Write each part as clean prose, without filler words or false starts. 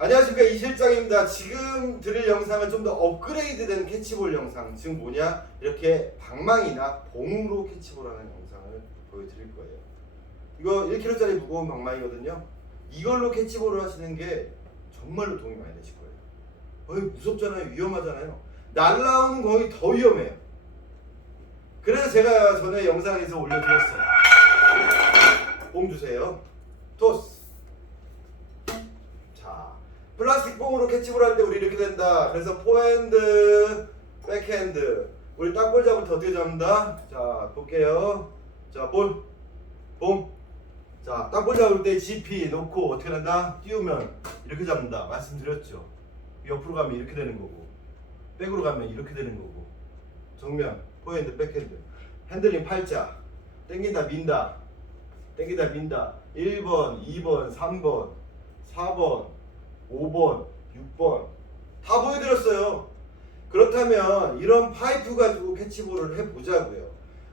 안녕하십니까, 이실장입니다. 지금 드릴 영상은 좀 더 업그레이드된 캐치볼 영상, 즉 뭐냐, 이렇게 방망이나 봉으로 캐치볼하는 영상을 보여드릴 거예요. 이거 1kg짜리 무거운 방망이거든요. 이걸로 캐치볼을 하시는 게 정말로 도움이 많이 되실 거예요. 무섭잖아요, 위험하잖아요. 날라오는 공이 더 위험해요. 그래서 제가 전에 영상에서 올려드렸어요. 봉 주세요. 토스. 플라스틱 봉으로 캐치볼 할 때 우리 이렇게 된다. 그래서 포핸드, 백핸드. 우리 딱볼 잡을 때 어떻게 잡는다? 자, 볼게요. 자, 볼, 봉. 자, 딱볼 잡을 때 GP 놓고 어떻게 된다? 띄우면 이렇게 잡는다. 말씀드렸죠. 옆으로 가면 이렇게 되는 거고, 백으로 가면 이렇게 되는 거고. 정면, 포핸드, 백핸드. 핸들링 팔자. 땡긴다, 민다. 땡기다, 민다. 1번, 2번, 3번, 4번. 5번, 6번 다 보여드렸어요. 그렇다면 이런 파이프 가지고 캐치볼을 해보자고요.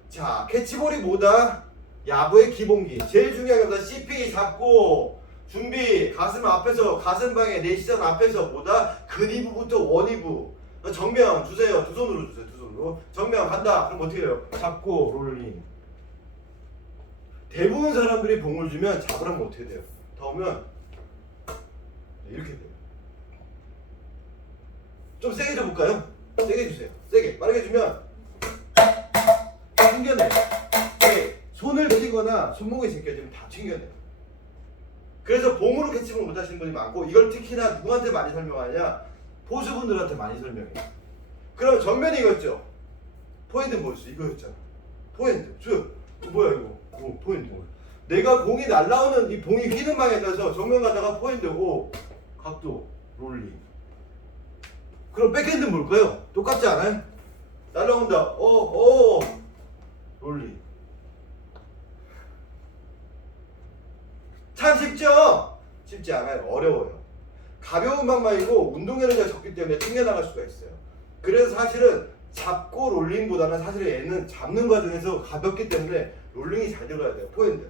자, 캐치볼이 뭐다? 야구의 기본기. 제일 중요한 게 뭐다? CP 잡고 준비. 가슴 앞에서, 가슴방에 내 시선 앞에서 뭐다? 근위부부터 원위부. 정면 주세요. 두 손으로 주세요. 두 손으로. 정면 간다. 그럼 어떻게 해요? 잡고 롤링. 대부분 사람들이 봉을 주면 잡으라면 어떻게 돼요? 더 오면 이렇게 돼요. 좀 세게 줘볼까요? 세게 주세요. 세게. 빠르게 주면 튕겨내요. 손을 튀거나 손목에 제껴지면 다 튕겨내요. 그래서 봉으로 캐치볼 못하시는 분이 많고, 이걸 특히나 누구한테 많이 설명하냐? 포수분들한테 많이 설명해요. 그럼 정면이 이거였죠? 포핸드 뭐였어? 이거였잖아. 포핸드. 뭐야 이거? 포핸드. 내가 공이 날라오는 이 봉이 휘는 방에 따라서 정면 가다가 포핸드, 각도, 롤링. 그럼 백핸드 뭘까요? 똑같지 않아요? 날라온다. 롤링. 참 쉽죠? 쉽지 않아요. 어려워요. 가벼운 방망이고 운동 에너지가 적기 때문에 튕겨나갈 수가 있어요. 그래서 사실은 잡고 롤링보다는 사실 얘는 잡는 과정에서 가볍기 때문에 롤링이 잘 들어가야 돼요. 포핸드.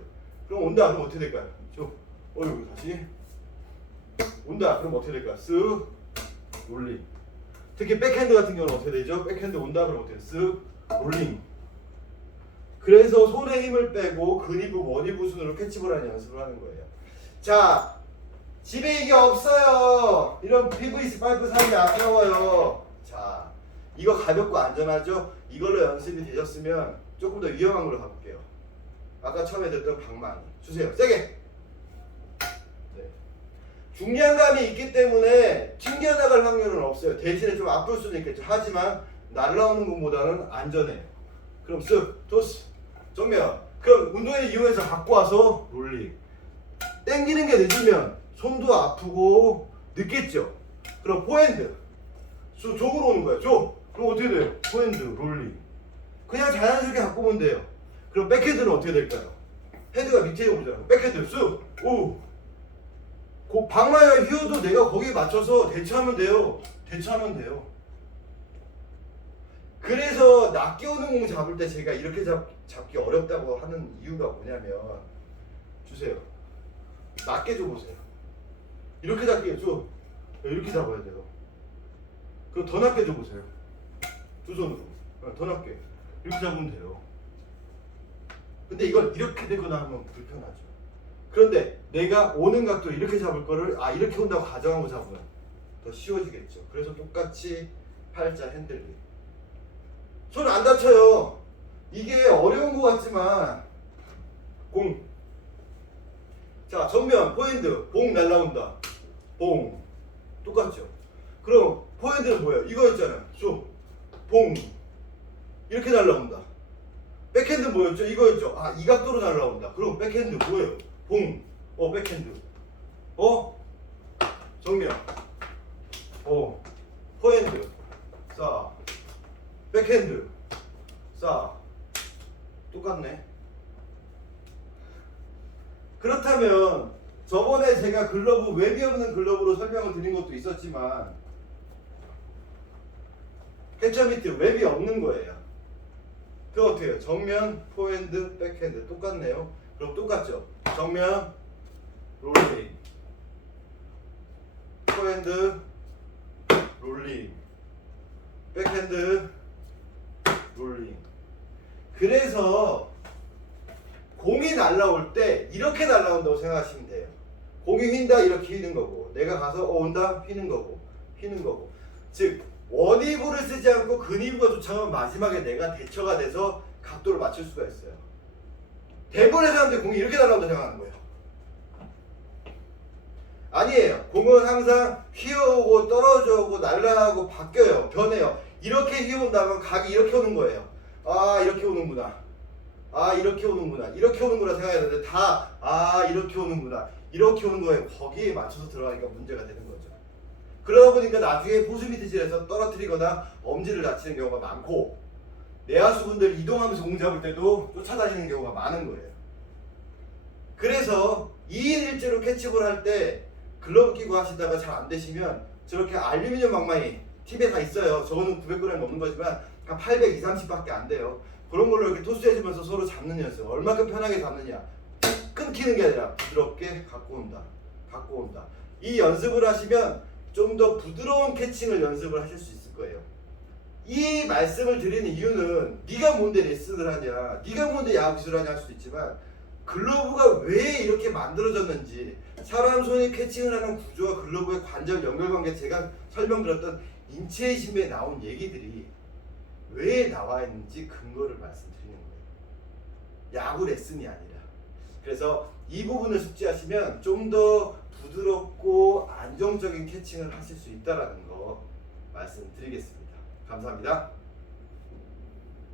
그럼 온다. 그럼 어떻게 될까요? 여기 다시. 온다. 그럼 어떻게 될까? 쓱 롤링. 특히 백핸드 같은 경우는 어떻게 되죠? 백핸드 온다. 그럼 어떻게? 쓱 롤링. 그래서 손에 힘을 빼고 근위부, 원위부 순으로 캐치볼하는 연습을 하는 거예요. 자, 집에 이게 없어요. 이런 PVC 파이프 사는 게 아까워요. 자, 이거 가볍고 안전하죠? 이걸로 연습이 되셨으면 조금 더 위험한 걸로 가볼게요. 아까 처음에 됐던 방망이 주세요. 세게. 중량감이 있기 때문에 튕겨나갈 확률은 없어요. 대신에 좀 아플 수는 있겠죠. 하지만 날라오는 것보다는 안전해요. 그럼 쓱, 토스, 정면. 그럼 운동회 이용해서 갖고 와서 롤링. 땡기는 게 늦으면 손도 아프고 늦겠죠. 그럼 포핸드. 쪽으로 오는 거야. 그럼 어떻게 돼요? 포핸드, 롤링. 그냥 자연스럽게 갖고 오면 돼요. 그럼 백핸드는 어떻게 될까요? 헤드가 밑에 오잖아요. 백핸드 쓱, 방망이가 휘어도 내가 거기에 맞춰서 대처하면 돼요. 그래서 낮게 오는 공 잡을 때 제가 이렇게 잡기 어렵다고 하는 이유가 뭐냐면, 주세요. 낮게 줘보세요. 이렇게 잡기 이렇게 잡아야 돼요. 그럼 더 낮게 줘보세요. 두 손으로. 더 낮게. 이렇게 잡으면 돼요. 근데 이걸 이렇게 되거나 하면 불편하죠. 그런데 내가 오는 각도 이렇게 잡을 거를 이렇게 온다고 가정하고 잡으면 더 쉬워지겠죠. 그래서 똑같이 팔자 핸들링. 손 안 다쳐요. 이게 어려운 것 같지만 공. 자, 정면 포핸드 봉 날라온다. 봉. 똑같죠. 그럼 포핸드는 뭐예요? 이거였잖아요. 봉. 이렇게 날라온다. 백핸드 뭐였죠? 이거였죠. 이 각도로 날라온다. 그럼 백핸드 뭐예요? 봉. 백핸드. 정면. 포핸드. 싸. 백핸드. 싸. 똑같네. 그렇다면 저번에 제가 글러브, 웹이 없는 글러브로 설명을 드린 것도 있었지만, 캐쳐 밑에 웹이 없는 거예요. 그럼 어떻게 해요? 정면, 포핸드, 백핸드. 똑같네요. 그럼 똑같죠? 정면, 롤링. 포어핸드 롤링, 백핸드 롤링. 그래서 공이 날라올 때 이렇게 날라온다고 생각하시면 돼요. 공이 휜다 이렇게 휘는 거고, 내가 가서 온다 휘는 거고, 휘는 거고. 즉 원위부를 쓰지 않고 근위부가 쫓아오면 마지막에 내가 대처가 돼서 각도를 맞출 수가 있어요. 대부분의 사람들이 공이 이렇게 날라온다고 생각하는 거예요. 아니에요. 공은 항상 휘어오고 떨어져 오고 날아가고 바뀌어요. 변해요. 이렇게 휘어온다면 각이 이렇게 오는 거예요. 아 이렇게 오는구나. 아 이렇게 오는구나. 이렇게 오는구나 생각해야 되는데 다 아 이렇게 오는구나. 이렇게 오는 거예요. 거기에 맞춰서 들어가니까 문제가 되는 거죠. 그러다 보니까 나중에 포수 미트질에서 떨어뜨리거나 엄지를 다치는 경우가 많고, 내야수분들 이동하면서 공 잡을 때도 쫓아다니는 경우가 많은 거예요. 그래서 2인 1제로 캐치볼 할 때 글러브 끼고 하시다가 잘 안 되시면 저렇게 알루미늄 망망이 팁에 다 있어요. 저거는 900g 넘는 거지만 한 800, 230밖에 안 돼요. 그런 걸로 이렇게 토스해주면서 서로 잡는 연습. 얼마큼 편하게 잡느냐. 끊기는 게 아니라 부드럽게 갖고 온다. 갖고 온다. 이 연습을 하시면 좀 더 부드러운 캐칭을 연습을 하실 수 있을 거예요. 이 말씀을 드리는 이유는 네가 뭔데 레슨을 하냐, 네가 뭔데 야구 기술을 하냐 할 수도 있지만, 글러브가 왜 이렇게 만들어졌는지, 사람 손이 캐칭을 하는 구조와 글러브의 관절 연결관계, 제가 설명드렸던 인체의 신비에 나온 얘기들이 왜 나와 있는지 근거를 말씀드리는 거예요. 야구 레슨이 아니라. 그래서 이 부분을 숙지하시면 좀 더 부드럽고 안정적인 캐칭을 하실 수 있다는 거 말씀드리겠습니다. 감사합니다.